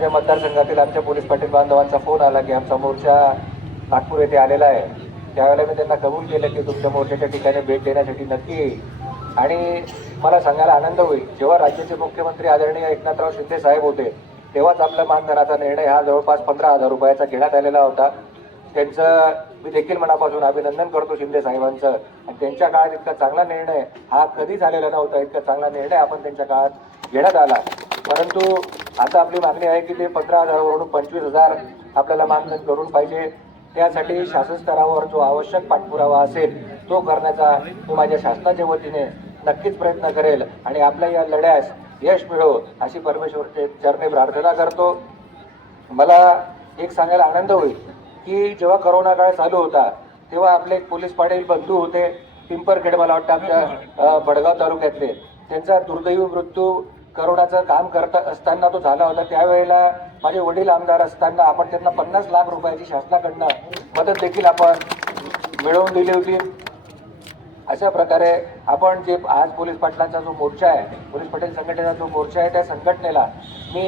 माझ्या मतदारसंघातील आमच्या पोलीस पाटील बांधवांचा फोन आला की आमचा मोर्चा नागपूर येथे आलेला आहे. त्यावेळेला मी त्यांना कबूल केलं की तुमच्या मोर्चाच्या ठिकाणी भेट देण्यासाठी नक्की येईल. आणि मला सांगायला आनंद होईल. जेव्हा राज्याचे मुख्यमंत्री आदरणीय एकनाथराव शिंदे साहेब होते तेव्हाच आपल्या मानधनाचा निर्णय हा जवळपास पंधरा हजार रुपयाचा घेण्यात आलेला होता. त्यांचं मी देखील मनापासून अभिनंदन करतो शिंदे साहेबांचं. आणि त्यांच्या काळात इतका चांगला निर्णय हा कधी झालेला नव्हता इतका चांगला निर्णय आपण त्यांच्या काळात घेण्यात आला. परंतु आता आपली मागणी आहे की ते पंधरा हजारावरून पंचवीस हजार आपल्याला मागणी करून पाहिजे. त्यासाठी शासन स्तरावर जो आवश्यक पाठपुरावा असेल तो करण्याचा मी माझ्या शासनाच्या वतीने नक्कीच प्रयत्न करेल. आणि आपल्या या लढ्यास यश मिळो अशी परमेश्वर चरणे प्रार्थना करतो. मला एक सांगायला आनंद होईल की जेव्हा करोना काळ चालू होता तेव्हा आपले एक पोलीस पाटील बंधू होते. पिंपरखेड मला वाटतं आमच्या भडगाव बडगाव तालुक्यातले. त्यांचा दुर्दैवी मृत्यू करोनाचं काम करत असताना तो झाला होता. त्यावेळेला माझे वडील आमदार असताना आपण त्यांना पन्नास लाख रुपयाची शासनाकडनं मदत देखील आपण मिळवून दिली होती. अशा प्रकारे आपण जे आज पोलीस पाटलांचा जो मोर्चा आहे पोलीस पाटील संघटनेचा जो मोर्चा आहे त्या संघटनेला मी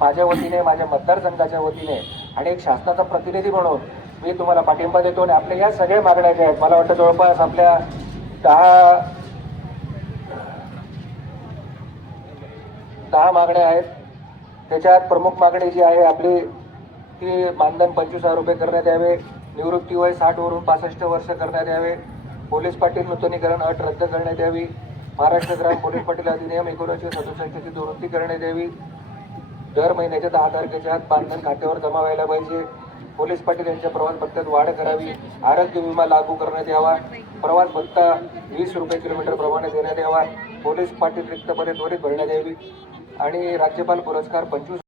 माझ्या वतीने माझ्या मतदारसंघाच्या वतीने आणि एक शासनाचा प्रतिनिधी म्हणून मी तुम्हाला पाठिंबा देतो आणि आपल्या या सगळ्या मागण्या ज्या आहेत मला वाटतं जवळपास आपल्या दहा दहा मागण्या आहेत. त्याच्यात प्रमुख मागणी जी आहे आपली ती मानधन पंचवीस हजार रुपये करण्यात यावे. निवृत्ती वय साठवरून पासष्ट वर्ष करण्यात यावे. पोलीस पाटील नूतनीकरण अट रद्द करण्यात यावी. महाराष्ट्र ग्राम पोलीस पाटील अधिनियम एकोणीसशे सदुसष्टची दुरुस्ती करण्यात यावी. दर महिन्याच्या दहा तारखेच्या आत मानधन खात्यावर जमा व्हायला पाहिजे. पोलीस पाटील यांच्या प्रवास भत्त्यात वाढ करावी. आरोग्य विमा लागू करण्यात यावा. प्रवास भत्ता वीस रुपये किलोमीटर प्रमाणे देण्यात यावा. पोलीस पाटील रिक्तपदे त्वरित भरण्यात यावी. आणि राज्यपाल पुरस्कार पंचवीस